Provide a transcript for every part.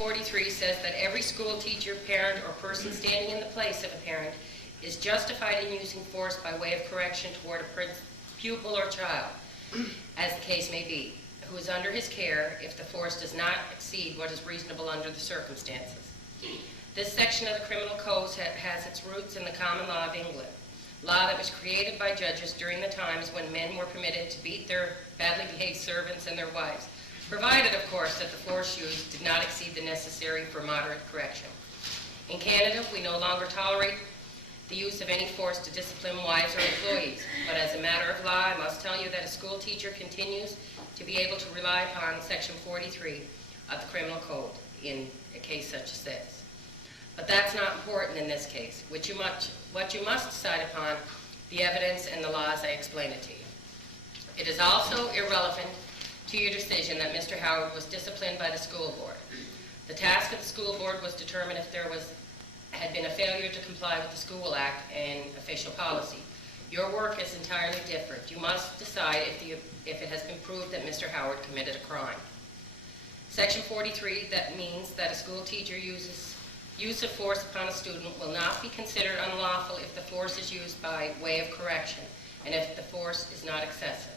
43 says that every school teacher, parent, or person standing in the place of a parent is justified in using force by way of correction toward a pupil or child, as the case may be, who is under his care if the force does not exceed what is reasonable under the circumstances. This section of the Criminal Code has its roots in the common law of England, law that was created by judges during the times when men were permitted to beat their badly behaved servants and their wives, provided, of course, that the force used did not exceed the necessary for moderate correction. In Canada, we no longer tolerate the use of any force to discipline wives or employees, but as a matter of law, I must tell you that a school teacher continues to be able to rely upon Section 43 of the Criminal Code in a case such as this. But that's not important in this case. What you must decide upon, the evidence and the laws, I explain it to you. It is also irrelevant to your decision that Mr. Howard was disciplined by the school board. The task of the school board was to determine if there had been a failure to comply with the School Act and official policy. Your work is entirely different. You must decide if it has been proved that Mr. Howard committed a crime. Section 43, that means that a school teacher use of force upon a student will not be considered unlawful if the force is used by way of correction and if the force is not excessive.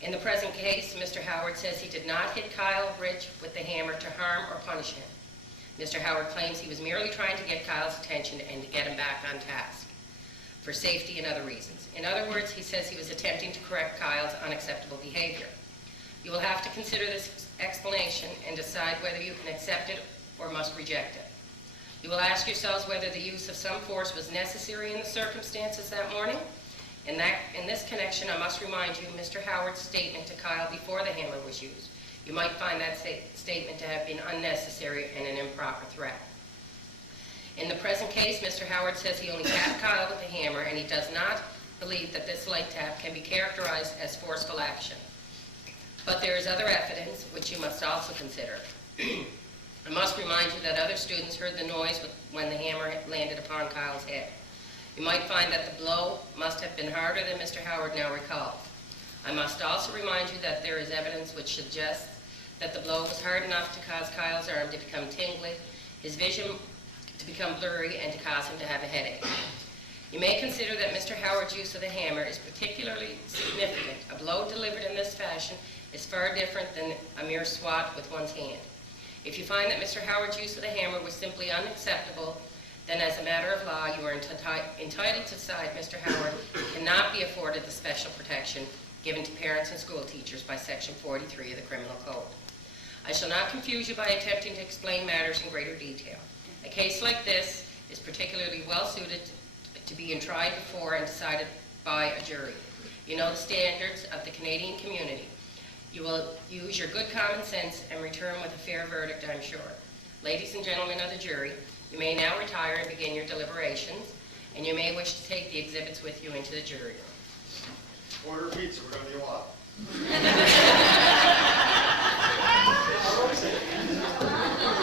In the present case, Mr. Howard says he did not hit Kyle Rich with the hammer to harm or punish him. Mr. Howard claims he was merely trying to get Kyle's attention and to get him back on task for safety and other reasons. In other words, he says he was attempting to correct Kyle's unacceptable behavior. You will have to consider this explanation and decide whether you can accept it or must reject it. You will ask yourselves whether the use of some force was necessary in the circumstances that morning. In this connection, I must remind you Mr. Howard's statement to Kyle before the hammer was used. You might find that statement to have been unnecessary and an improper threat. In the present case, Mr. Howard says he only tapped Kyle with the hammer, and he does not believe that this light tap can be characterized as forceful action. But there is other evidence which you must also consider. I must remind you that other students heard the noise when the hammer landed upon Kyle's head. You might find that the blow must have been harder than Mr. Howard now recalls. I must also remind you that there is evidence which suggests that the blow was hard enough to cause Kyle's arm to become tingly, his vision to become blurry, and to cause him to have a headache. You may consider that Mr. Howard's use of the hammer is particularly significant. A blow delivered in this fashion is far different than a mere swat with one's hand. If you find that Mr. Howard's use of the hammer was simply unacceptable, then as a matter of law, you are entitled to decide Mr. Howard cannot be afforded the special protection given to parents and school teachers by Section 43 of the Criminal Code. I shall not confuse you by attempting to explain matters in greater detail. A case like this is particularly well suited to being tried before and decided by a jury. You know the standards of the Canadian community. You will use your good common sense and return with a fair verdict, I'm sure. Ladies and gentlemen of the jury, you may now retire and begin your deliberations, and you may wish to take the exhibits with you into the jury room. Order pizza, we're going to be a lot.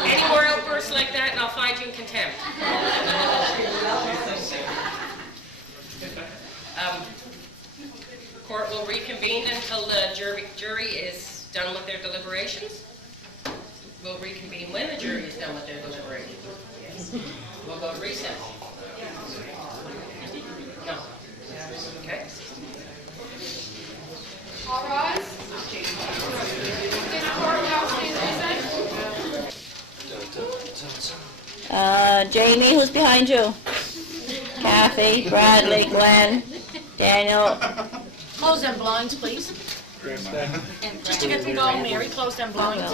Any more outbursts like that, and I'll find you in contempt. Court will reconvene until the jury is done with their deliberations. We'll reconvene when the jury is done with their deliberations. We'll go to recess. No. Okay. All rise. This court now stands recessed. Jamie, who's behind you? Kathy, Bradley, Glenn, Daniel. Close them blinds, please. Just to get them going, Mary, close them blinds.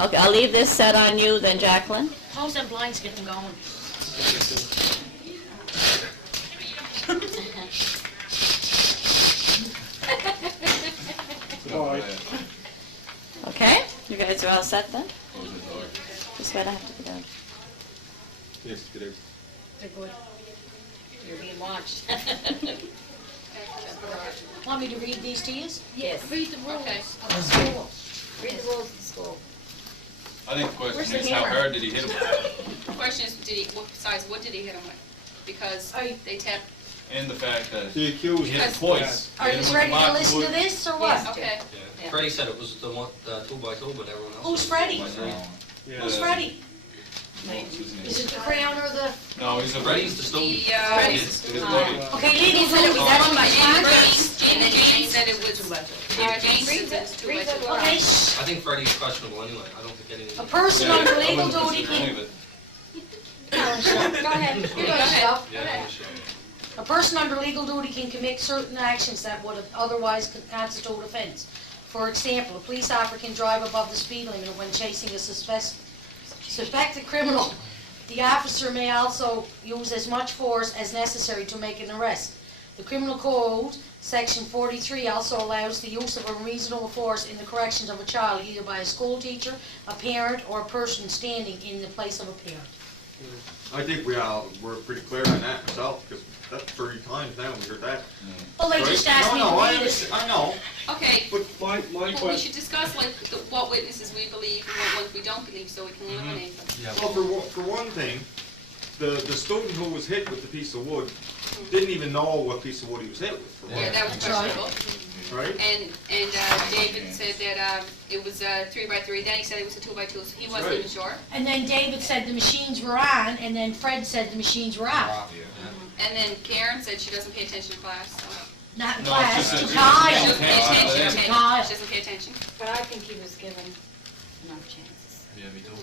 Okay, I'll leave this set on you then, Jacqueline. Close them blinds, get them going. Okay, you guys are all set then? This way I have to go down. Yes, good. They're good. You're being watched. Want me to read these to you? Yes. Read the rules Okay. of the school. Read the rules of the school. I think the question Where's is the how hammer? hard did he hit him? The question is, what did he hit him with? Because they tapped, And the fact that The he accused. hit him twice. Are you ready to listen to this or what? okay. Freddie said it was the 2x2, but everyone else. Who's Freddie? Who's Freddie? What's his name? Is it the Crown or the? No, he's a. Freddie's the student. His buddy. Okay, legal He said it duty, was that's one what by my James said it was, James said it was two by two. Okay, shh. I think Freddie's questionable anyway. I don't think anything. A person Yeah, under I legal wouldn't duty disagree, can. but- Go ahead. You're Go gonna ahead. stop. Yeah, Michelle. A person under legal duty can commit certain actions that would otherwise constitute offense. For example, a police officer can drive above the speed limit when chasing a suspected criminal. The officer may also use as much force as necessary to make an arrest. The Criminal Code, Section 43, also allows the use of unreasonable force in the corrections of a child, either by a school teacher, a parent, or a person standing in the place of a parent. I think we're pretty clear on that myself, because that's 30 times now we heard that. Well, they Right? just asked me to No, I read it. understand, I know, Okay, My well, we question, should discuss like what witnesses we believe and what ones we don't believe, so we can eliminate them. Yeah. well, for one thing, the student who was hit with the piece of wood didn't even know what piece of wood he was hit with, for one, Yeah, that was That's right. questionable. right? And David said that it was a 3x3, then he said it was a 2x2, so he wasn't Right. even sure. And then David said the machines were on, and then Fred said the machines were off. And then Karen said she doesn't pay attention in class, so. Not in No, class, it's to just- She Kyle. doesn't pay attention, Yeah. okay? Kyle. She doesn't pay attention. But I think he was given enough chances. Yeah, me too.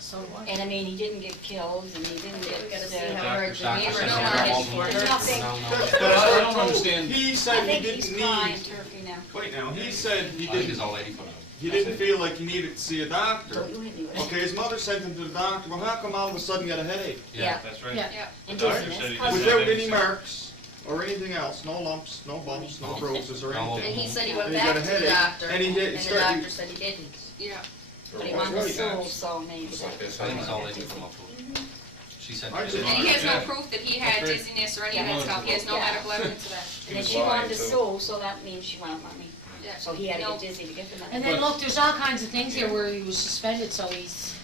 So what? And I mean, he didn't get killed and he didn't get, Gotta see Doctor how urgent Sacco we were said no no market more. for there's nothing. No, no. But I don't understand. He I said he think he's didn't crying need, turkey now. wait now, he said he I think his didn't, old lady put him. he didn't feel like he needed to see a doctor. Don't you hit me with it. Okay, his mother sent him to the doctor, well, how come all of a sudden he got a headache? Yeah. That's right. Yeah. Yeah. And The doctor dizziness, said he cause- didn't Without have any marks or anything else, no lumps, no bumps, no bruises or No. And anything. he said he went And he back got to a the headache, doctor, and he did- and the started- doctor said he didn't. Yeah. but he That's wanted right. soul, so maybe I that. think his old lady put him up to it. She said. I just- And he has no Yeah. proof that he had That's right. dizziness or any of Yeah. that stuff, he has no Yeah. medical evidence of that. And then was she lying, wanted too. soul, so that means she wanted money. Yeah. So he had to No. get dizzy to get the money. And then look, there's all kinds of things here where he was suspended, so he's,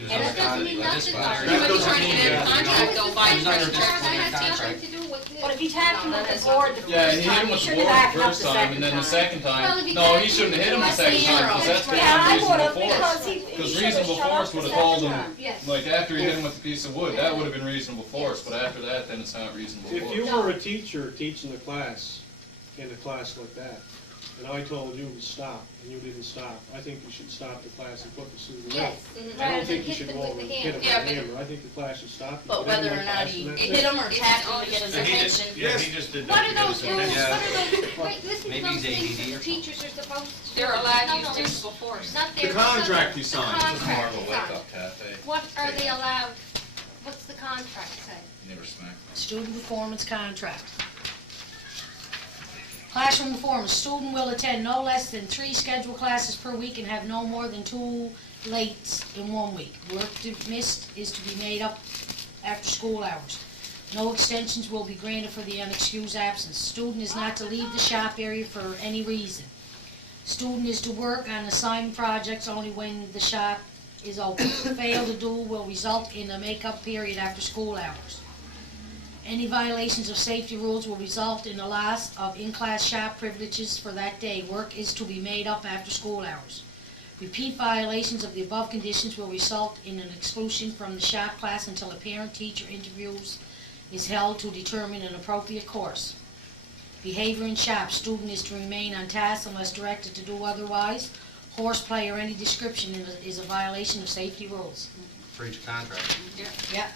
He was And under that doesn't con- mean like nothing, this though. one. He might be doesn't trying to mean get a that- contract though by He's under insurance. contract. But if he tapped him with the board the Yeah, first he hit time, him he with the shouldn't board have the backed up first the time, and then the second Well, time, if he no, got he shouldn't have hit him the less second than time, zero, because that's that's Yeah, I reasonable would've, force. because he Because should've reasonable shut up force the would have second told him, time. Yes. like, after he hit him with the piece of wood, that would have been reasonable force, but after that, then it's not reasonable if you force. were a teacher teaching a class, in a class like that, and I told you to stop, and you didn't stop, I think you should stop the class and put the student away. Yes, I rather don't than think you hit should them go with over the and hit hammer. him Yeah, with a but- hammer. I think the class should stop. and But put him in whether or the not class, he and that's Hit it. him or It's tapped him all to get his just- attention. Yes. just did What are those rules, Yeah. what are those, wait, listen to Maybe those he's ADD things or that teachers are supposed to. They're allowed to No, use no, there's physical force. Not The their. contract he the signed. contract he signed. cafe. What are they allowed, what's the contract say? Never smacked. student performance contract. Classroom performance, student will attend no less than 3 scheduled classes per week and have no more than 2 lates in 1 week. Work missed is to be made up after school hours. No extensions will be granted for the unexcused absence. Student is not to leave the shop area for any reason. Student is to work on assigned projects only when the shop is open. Fail to do will result in a make-up period after school hours. Any violations of safety rules will result in the loss of in-class shop privileges for that day. Work is to be made up after school hours. Repeat violations of the above conditions will result in an exclusion from the shop class until a parent-teacher interviews is held to determine an appropriate course. Behavior in shop, student is to remain on task unless directed to do otherwise. Horseplay or any description is a violation of safety rules. For each contract. Yeah.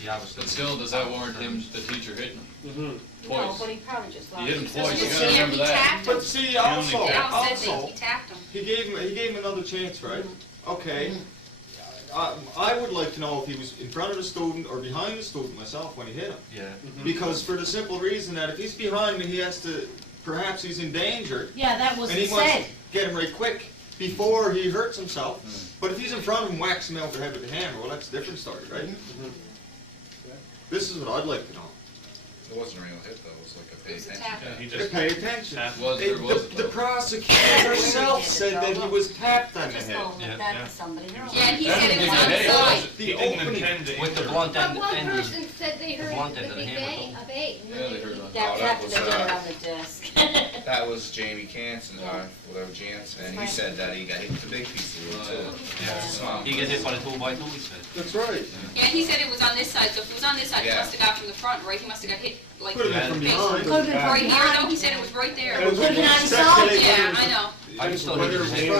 He obviously. But still, does that warrant him, the teacher hitting him Mhm. No, twice? but he probably just You lost. hit him his twice, you temper. gotta remember He that. tapped him. But see, also, Al said that also, he tapped him. he gave him another chance, right? Okay. I would like to know if he was in front of the student or behind the student myself when he hit him. Yeah. Because for the simple reason that if he's behind me, he has to, perhaps he's in danger, Yeah, that was and he said. wants to get him right quick before he hurts himself. But if he's in front of him, whacks him over the head with the hammer, well, that's a different story, right? Mhm. This is what I'd like to know. It wasn't a real hit though, it was like a It pay was a attention. tap. Yeah, he To just, pay attention. was, there was. The prosecutor herself said that he was tapped on the Just head. go with that to somebody else. Yeah, he That said it was was a on the hey, side. The He didn't opening. intend to With the injure. blunt But end, one ended. person said they heard blunt the end of the big hammer, bang, though. a bang. Yeah, they heard on. That Oh, was that after was, they did it on the desk. That was Jamie Canson, whatever Jansen, and he said that he got hit with the big piece of wood too. Yeah. Small. He got hit by the 2x2, he said. That's right. Yeah, he said it was on this side, so if it was on this side, he Yeah. must have got from the front, right? He must have got hit, like, Could have been from face. behind. Could've been Right from here, behind. no, he said it was right there. And it was Could've been on the speculate side. whether it Yeah, was I the- know. I can still whether hear it his was hand.